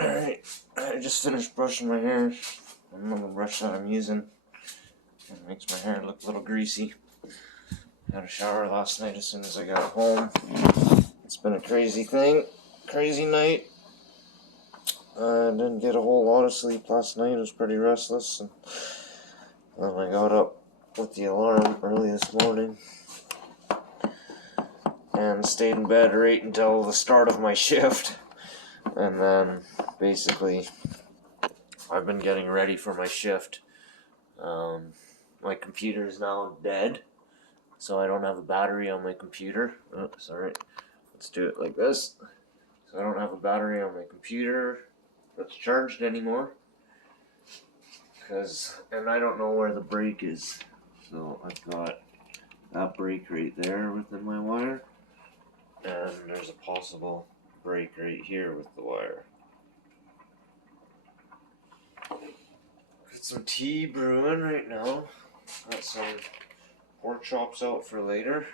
Alright, I just finished brushing my hair. Another brush that I'm using. It makes my hair look a little greasy. Had a shower last night as soon as I got home. It's been a crazy thing. Crazy night. I didn't get a whole lot of sleep last night. I was pretty restless. And then I got up with the alarm early this morning. And stayed in bed right until the start of my shift. And then basically I've been getting ready for my shift. My computer is now dead, so I don't have a battery on my computer. Oh, sorry. Let's do it like this. So I don't have a battery on my computer that's charged anymore. And I don't know where the break is. So I've got that break right there within my wire. And there's a possible break right here with the wire. Got some tea brewing right now. Got some pork chops out for later,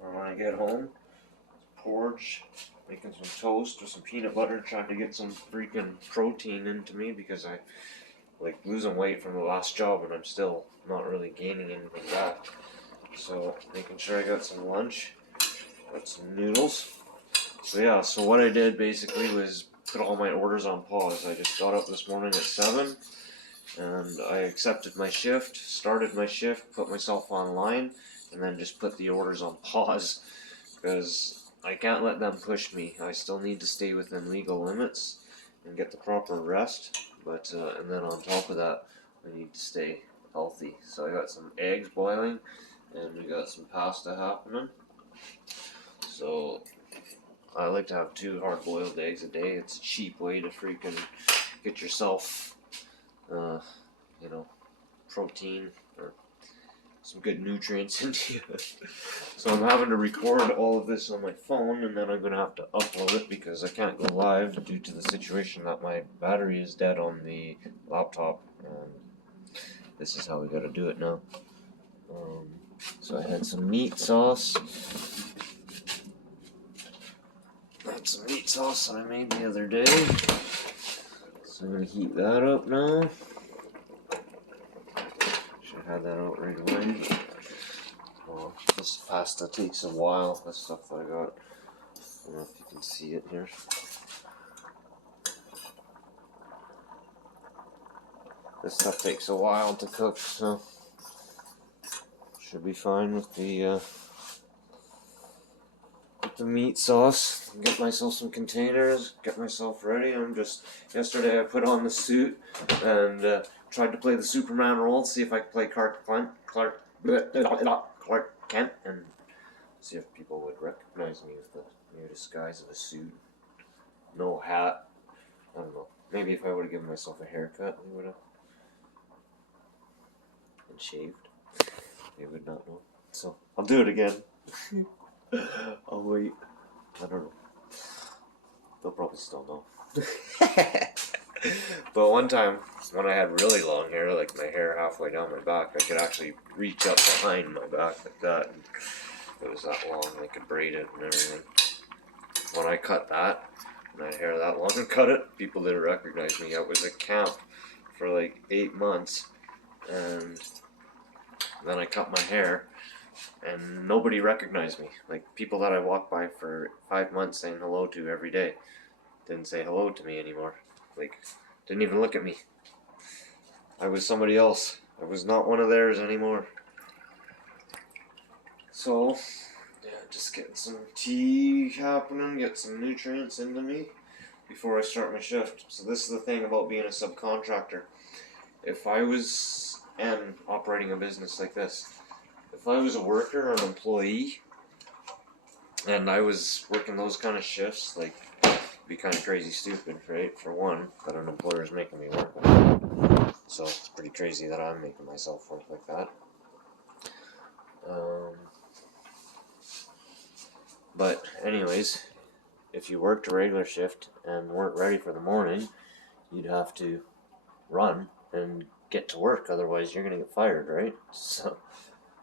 or when I get home. Porridge, making some toast with some peanut butter, trying to get some freaking protein into me because I like losing weight from the last job and I'm still not really gaining anything back. So making sure I got some lunch, got some noodles. So what I did basically was put all my orders on pause. I just got up this morning at 7 and I accepted my shift, started my shift, put myself online, and then just put the orders on pause because I can't let them push me. I still need to stay within legal limits and get the proper rest, but and then on top of that, I need to stay healthy. So I got some eggs boiling, and we got some pasta happening. So I like to have 2 hard-boiled eggs a day. It's a cheap way to freaking get yourself, protein or some good nutrients into you. So I'm having to record all of this on my phone, and then I'm going to have to upload it because I can't go live due to the situation that my battery is dead on the laptop. This is how we got to do it now. So I had some meat sauce. That's some meat sauce that I made the other day. So I'm going to heat that up now. Should have had that out right away. Oh, this pasta takes a while. This stuff that I got. I don't know if you can see it here. This stuff takes a while to cook, so should be fine with the meat sauce. Get myself some containers, get myself ready. Yesterday I put on the suit and tried to play the Superman role, see if I could play Clark Kent, and see if people would recognize me with the new disguise of a suit. No hat. I don't know. Maybe if I would have given myself a haircut, they would have. And shaved. They would not know. So, I'll do it again. I'll wait. I don't know. They'll probably still know. But one time, when I had really long hair, like my hair halfway down my back, I could actually reach up behind my back like that. And it was that long, I could braid it and everything. When I cut that, and I had hair that long and cut it, people didn't recognize me. I was at camp for like 8 months, and then I cut my hair, and nobody recognized me. Like, people that I walked by for 5 months saying hello to every day didn't say hello to me anymore. Like, didn't even look at me. I was somebody else. I was not one of theirs anymore. So, yeah, just getting some tea happening, get some nutrients into me before I start my shift. So this is the thing about being a subcontractor. If I was operating a business like this, if I was a worker or an employee and I was working those kind of shifts, like, it'd be kind of crazy stupid, right? For one, that an employer is making me work. So it's pretty crazy that I'm making myself work like that. But anyways, if you worked a regular shift and weren't ready for the morning, you'd have to run and get to work, otherwise you're going to get fired, right? So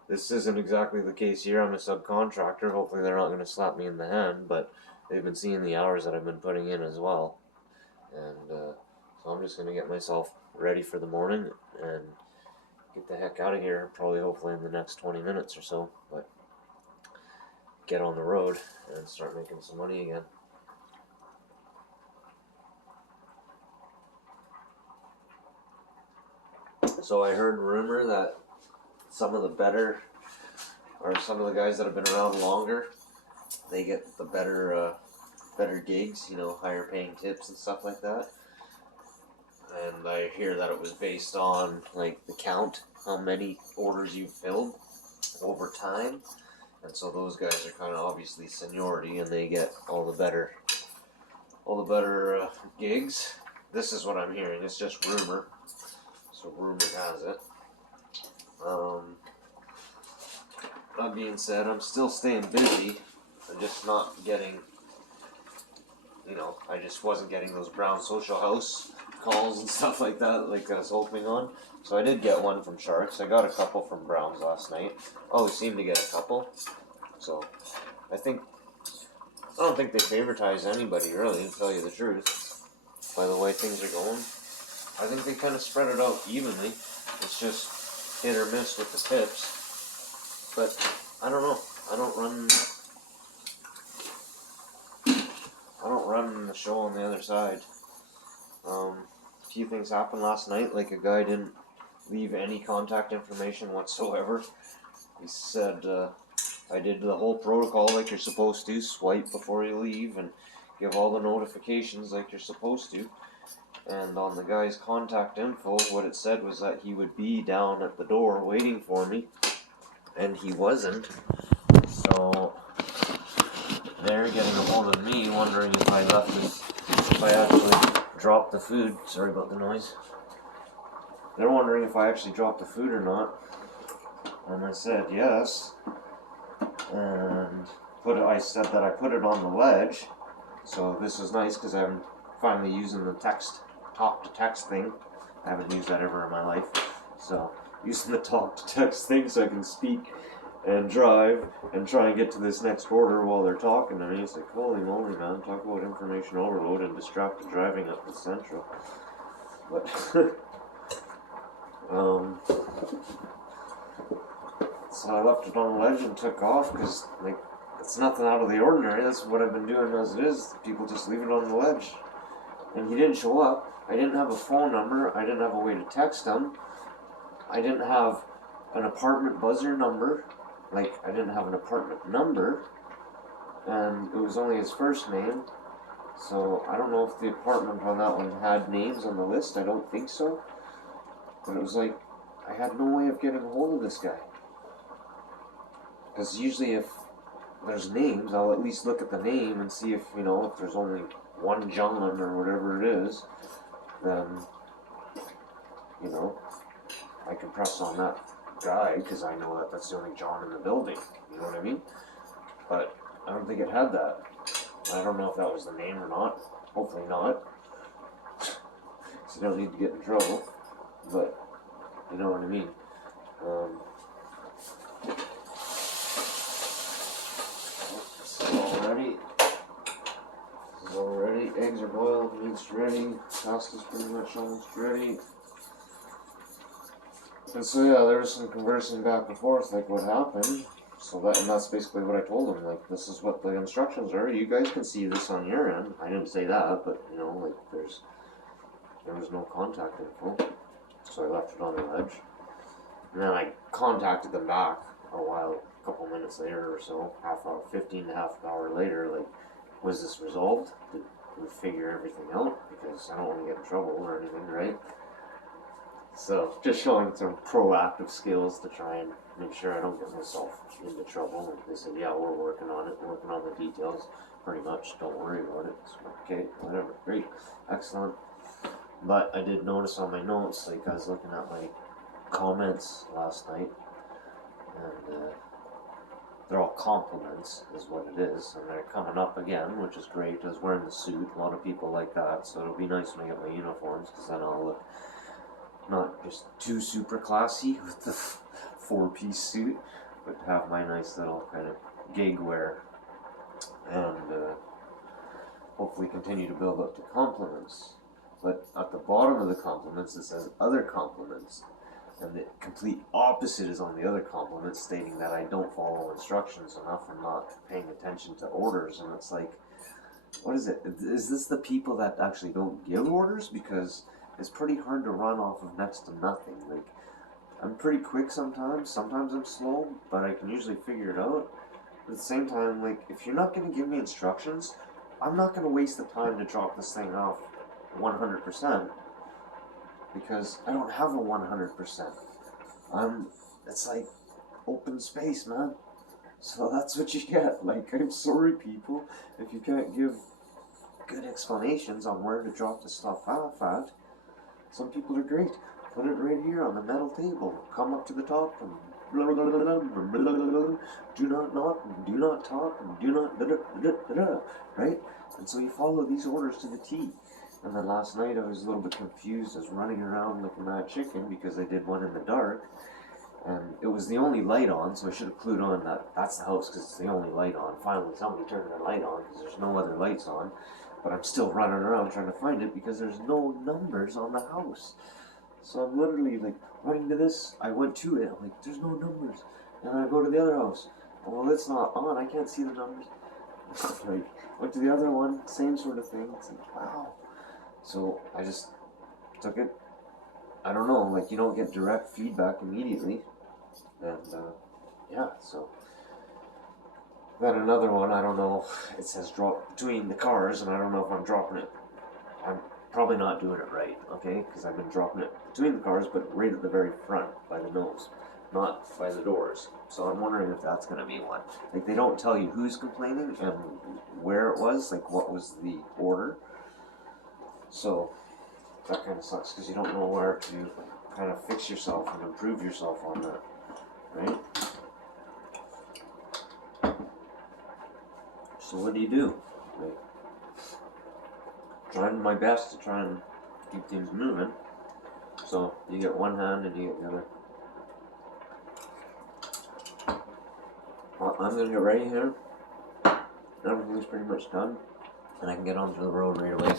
this isn't exactly the case here. I'm a subcontractor. Hopefully they're not going to slap me in the hand, but they've been seeing the hours that I've been putting in as well. and so I'm just gonna get myself ready for the morning and get the heck out of here. Probably, hopefully, in the next 20 minutes or so. But get on the road and start making some money again. So I heard rumor that some of the better, or some of the guys that have been around longer, they get the better gigs, higher paying tips and stuff like that. And I hear that it was based on like the count, how many orders you filled over time. And so those guys are kind of obviously seniority, and they get all the better gigs. This is what I'm hearing. It's just rumor. So rumor has it. That being said, I'm still staying busy. I'm just not getting, I just wasn't getting those Brown Social House calls and stuff like that, like I was hoping on. So I did get one from Sharks. I got a couple from Browns last night. Always seem to get a couple. So I don't think they favoritize anybody, really, to tell you the truth, by the way things are going. I think they kind of spread it out evenly. It's just hit or miss with the tips. But I don't know. I don't run the show on the other side. A few things happened last night. Like, a guy didn't leave any contact information whatsoever. He said, I did the whole protocol like you're supposed to. Swipe before you leave and give all the notifications like you're supposed to. And on the guy's contact info, what it said was that he would be down at the door waiting for me. And he wasn't. So they're getting a hold of me, wondering if I actually dropped the food. Sorry about the noise. They're wondering if I actually dropped the food or not. And I said yes. And I said that I put it on the ledge. So this is nice because I'm finally using the talk to text thing. I haven't used that ever in my life. So using the talk to text thing so I can speak and drive and try and get to this next order while they're talking to me. It's like, holy moly, man, talk about information overload and distracted driving up the Central. But so I left it on the ledge and took off because, like, it's nothing out of the ordinary. That's what I've been doing as it is. People just leave it on the ledge. And he didn't show up. I didn't have a phone number. I didn't have a way to text him. I didn't have an apartment buzzer number. Like, I didn't have an apartment number. And it was only his first name. So I don't know if the apartment on that one had names on the list. I don't think so. But it was like, I had no way of getting a hold of this guy. Because usually if there's names, I'll at least look at the name and see if, if there's only one John or whatever it is, then, I can press on that guy because I know that that's the only John in the building. You know what I mean? But I don't think it had that. I don't know if that was the name or not. Hopefully not. So you don't need to get in trouble. But you know what I mean. Already, eggs are boiled, meat's ready, pasta's pretty much almost ready. And so yeah, there was some conversing back and forth, like what happened. And that's basically what I told him, like, this is what the instructions are. You guys can see this on your end. I didn't say that, but like there was no contact info. So I left it on the ledge. And then I contacted them back a couple minutes later or so, half hour later, like, was this resolved? Did we figure everything out? Because I don't want to get in trouble or anything, right? So, just showing some proactive skills to try and make sure I don't get myself into trouble. And they said, yeah, we're working on it, working on the details, pretty much, don't worry about it. So, okay, whatever, great, excellent. But I did notice on my notes, like, I was looking at my comments last night, and they're all compliments, is what it is, and they're coming up again, which is great. I was wearing the suit, a lot of people like that, so it'll be nice when I get my uniforms, because then I'll look not just too super classy with the 4-piece suit, but have my nice little kind of gig wear, and hopefully continue to build up to compliments. but at the bottom of the compliments it says other compliments, and the complete opposite is on the other compliments, stating that I don't follow instructions enough and not paying attention to orders. And it's like, what is it? Is this the people that actually don't give orders? Because it's pretty hard to run off of next to nothing. Like, I'm pretty quick sometimes I'm slow, but I can usually figure it out. But at the same time, like, if you're not going to give me instructions, I'm not going to waste the time to drop this thing off 100%, because I don't have a 100%. It's like open space, man. So that's what you get. Like, I'm sorry, people, if you can't give good explanations on where to drop the stuff off at. Some people are great. Put it right here on the metal table. Come up to the top and blah, blah, blah, blah, blah, blah, blah, blah. Do not knock, do not talk, do not blah, blah, blah, blah, right? And so you follow these orders to the T. And then last night I was a little bit confused. I was running around like a mad chicken because I did one in the dark. And it was the only light on, so I should have clued on that that's the house because it's the only light on. Finally, somebody turned their light on because there's no other lights on. But I'm still running around trying to find it because there's no numbers on the house. So I'm literally like running to this. I went to it. I'm like, there's no numbers. And I go to the other house. Well, it's not on. I can't see the numbers. Like, went to the other one. Same sort of thing. It's like, wow. So I just took it. I don't know. Like, you don't get direct feedback immediately. And yeah, so. Then another one, I don't know, it says drop between the cars, and I don't know if I'm dropping it. I'm probably not doing it right, okay? Because I've been dropping it between the cars, but right at the very front, by the nose, not by the doors. So I'm wondering if that's going to be one. Like, they don't tell you who's complaining and where it was, like what was the order. So that kind of sucks, because you don't know where to kind of fix yourself and improve yourself on that, right? So what do? Like, trying my best to try and keep things moving. So you get one hand and you get the other. Well, I'm gonna get ready here. Everything's pretty much done, and I can get onto the road right away.